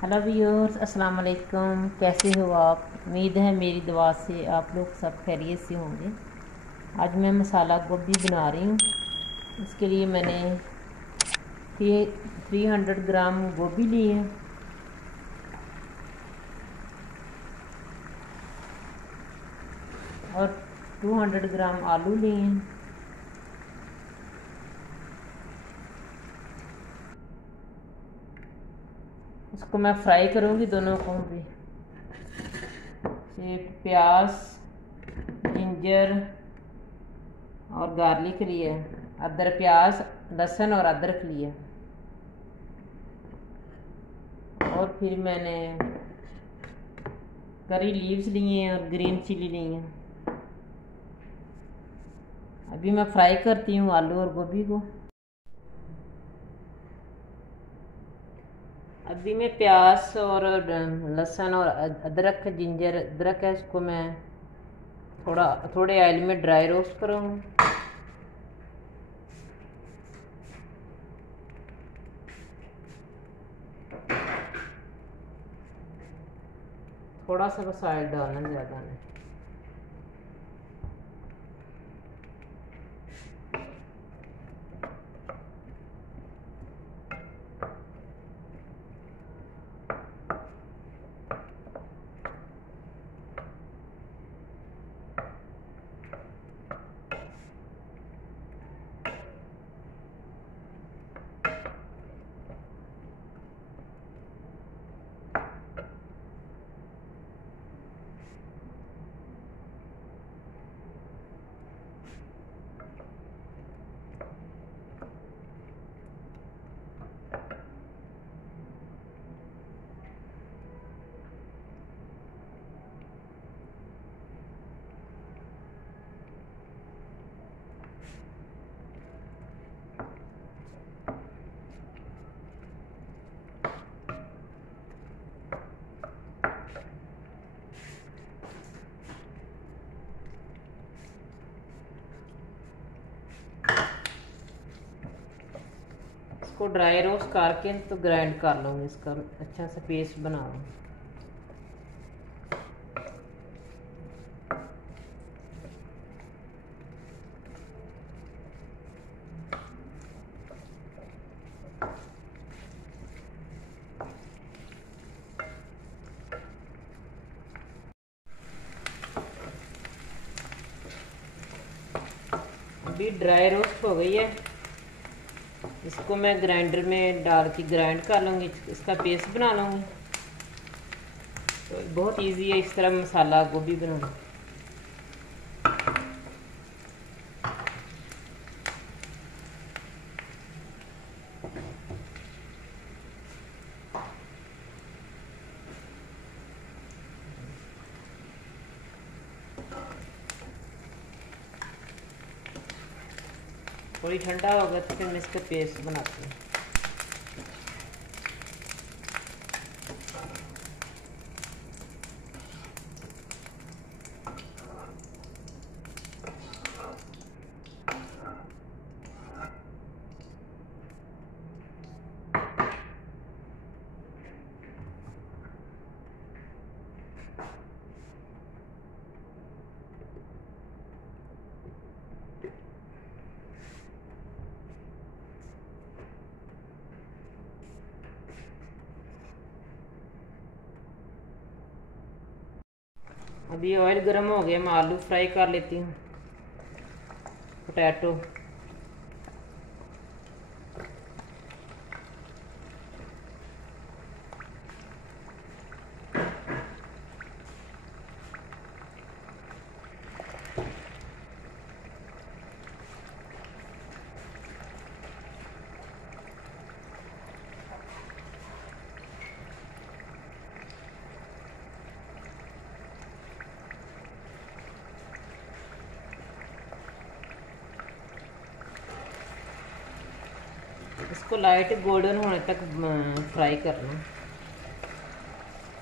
Hello viewers, अस्सलाम वालेकुम। कैसे हो आप? उम्मीद है मेरी दुआ से आप लोग सब खैरियत से होंगे। आज मैं मसाला गोभी बना रही हूँ। इसके लिए मैंने 300 ग्राम गोभी ली है और 200 ग्राम आलू लिए हैं। इसको मैं फ्राई करूँगी दोनों को भी। ये प्याज, जिंजर और गार्लिक लिए, अदरक, प्याज, लहसुन और अदरक लिए, और फिर मैंने करी लीव्स लिए हैं और ग्रीन चिली ली हैं। अभी मैं फ्राई करती हूँ आलू और गोभी को। अभी मैं प्याज और लहसुन और अदरक, जिंजर अदरक है, इसको मैं थोड़े ऑयल में ड्राई रोस्ट करूँगी। थोड़ा सा बस ऑयल डालना, ज़्यादा नहीं। इसको ड्राई रोस्ट करके तो ग्राइंड कर लूँगी, इसका अच्छा सा पेस्ट बना लूँगी। अभी ड्राई रोस्ट हो गई है, इसको मैं ग्राइंडर में डाल के ग्राइंड कर लूँगी, इसका पेस्ट बना लूँगी। तो बहुत इजी है इस तरह मसाला गोभी बनाना। थोड़ी ठंडा हो गया तो फिर मैं इसका पेस्ट बनाती हूँ। अभी ऑयल गर्म हो गया, मैं आलू फ्राई कर लेती हूँ, पोटैटो। इसको लाइट गोल्डन होने तक फ्राई करना,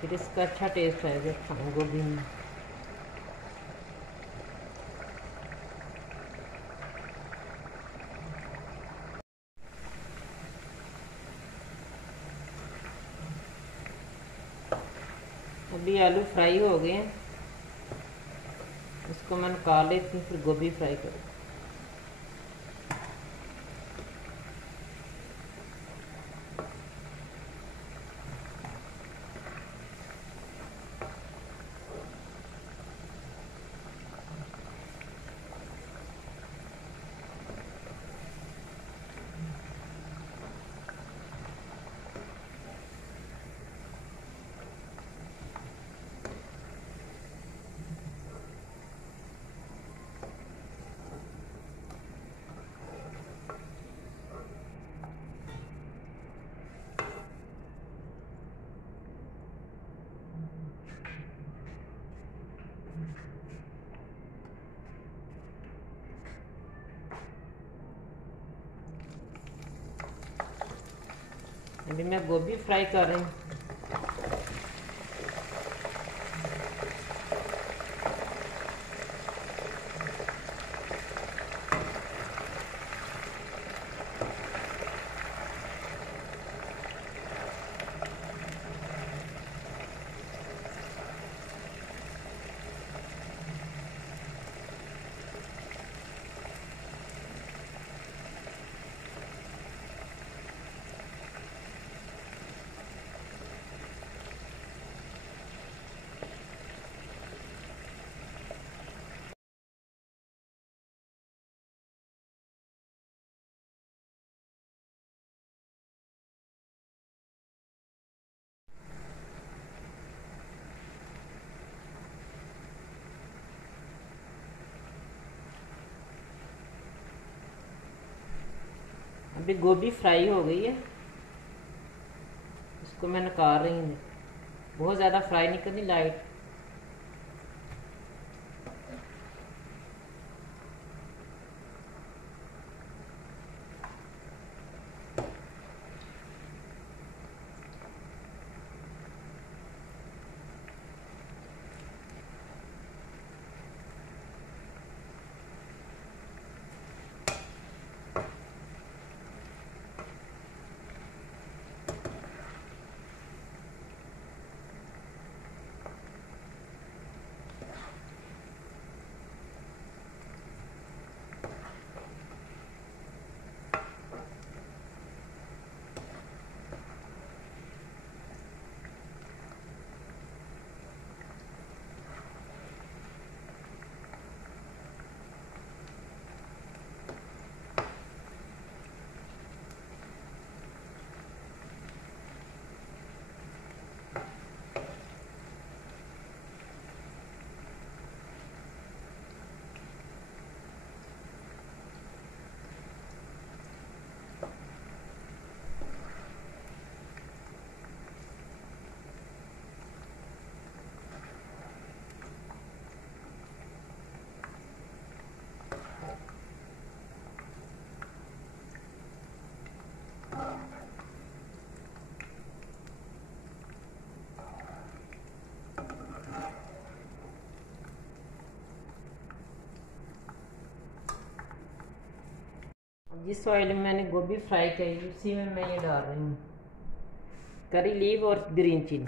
फिर इसका अच्छा टेस्ट आएगा गोभी में। अभी आलू फ्राई हो गए हैं, इसको मैं निकाल लेती हूँ, फिर गोभी फ्राई करूँ। अभी मैं गोभी फ्राई कर रही हूँ। अभी गोभी फ्राई हो गई है, इसको मैं निकाल रही हूँ। बहुत ज़्यादा फ्राई नहीं करनी, लाइट। जिस ऑयल में मैंने गोभी फ्राई करी, उसी में मैं ये डाल रही हूँ करी लीव और ग्रीन चिली।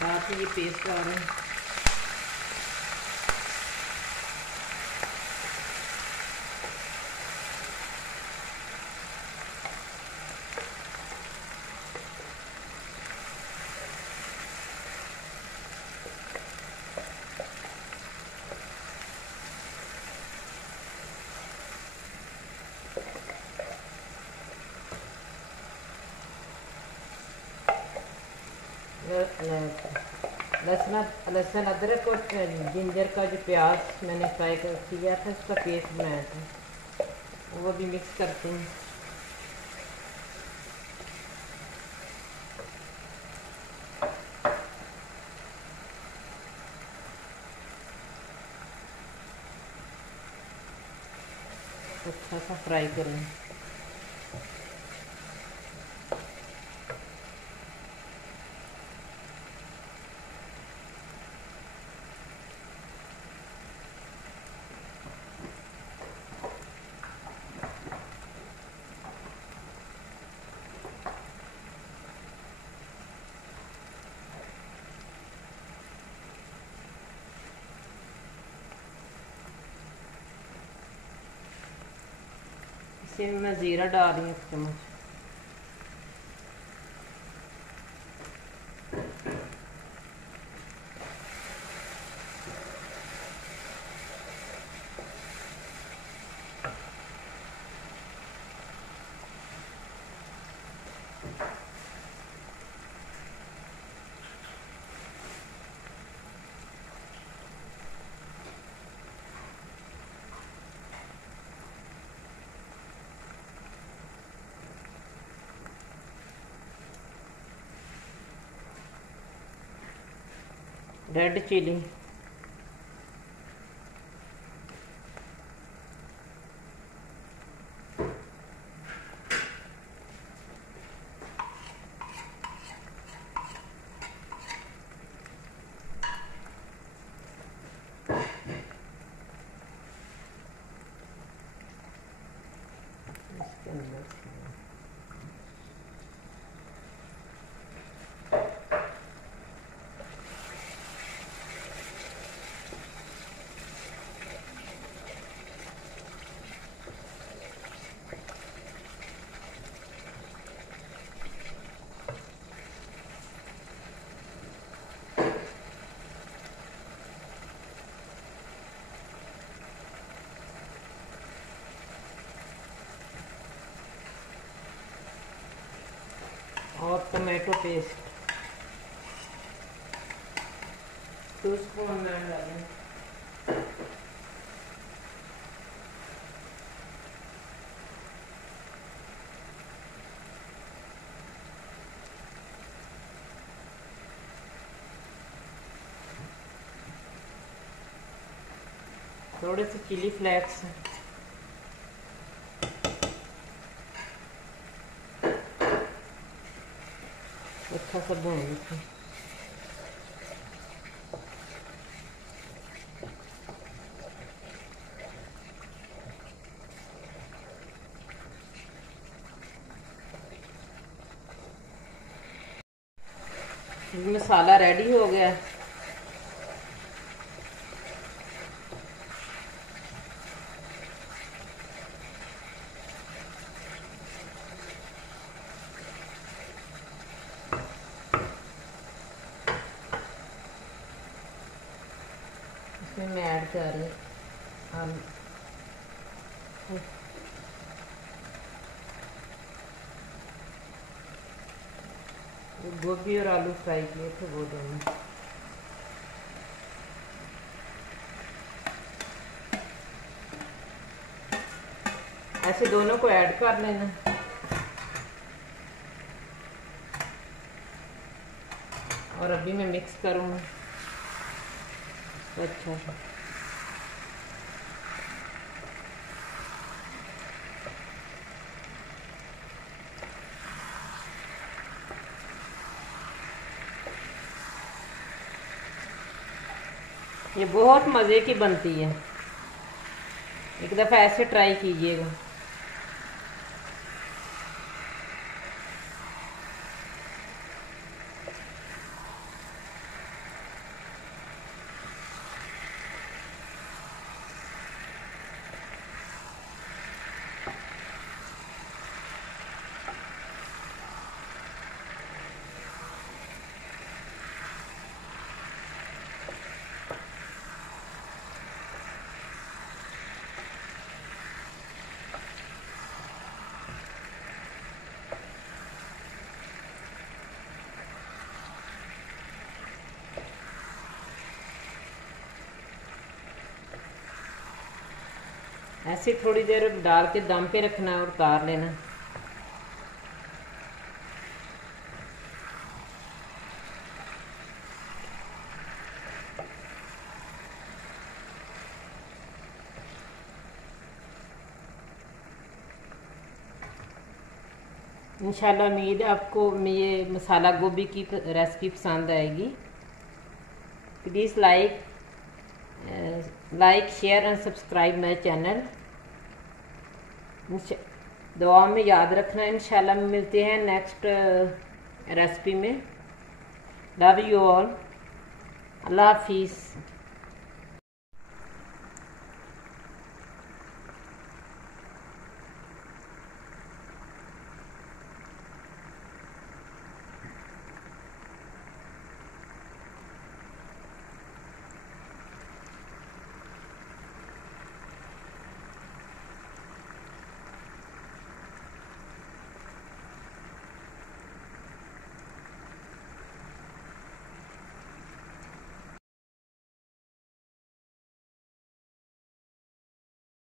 साथ ही ये पेस्ट डाल रहे हैं। लहसुन अदरक और जिंजर का जो प्याज मैंने फ्राई कर किया था, उसका पेस्ट बनाया था, वो भी मिक्स करते हैं। अच्छा सा फ्राई करें। इसमें मैं ज़ीरा डाल रही हूँ 1 चम्मच। रेड चिली, इसके अंदर और टमाटो पेस्ट 2 स्पून में डालें। थोड़े से चिली फ्लेक्स, अच्छा सा भून लेते हैं। मसाला रेडी हो गया। इसमें मैं ऐड कर रही हूँ गोभी और आलू फ्राई किए थे वो दोनों। ऐसे दोनों को ऐड कर लेना। और अभी मैं मिक्स करूँगा अच्छा सा। ये बहुत मज़े की बनती है, एक दफ़ा ऐसे ट्राई कीजिएगा। ऐसे थोड़ी देर डाल के दम पे रखना और उतार लेना। इंशाल्लाह उम्मीद है आपको ये मसाला गोभी की रेसिपी पसंद आएगी। Please like share and subscribe my channel. दुआ में याद रखना। इंशाल्लाह मिलते हैं नेक्स्ट रेसिपी में। Love you all. अल्लाह हाफिज़।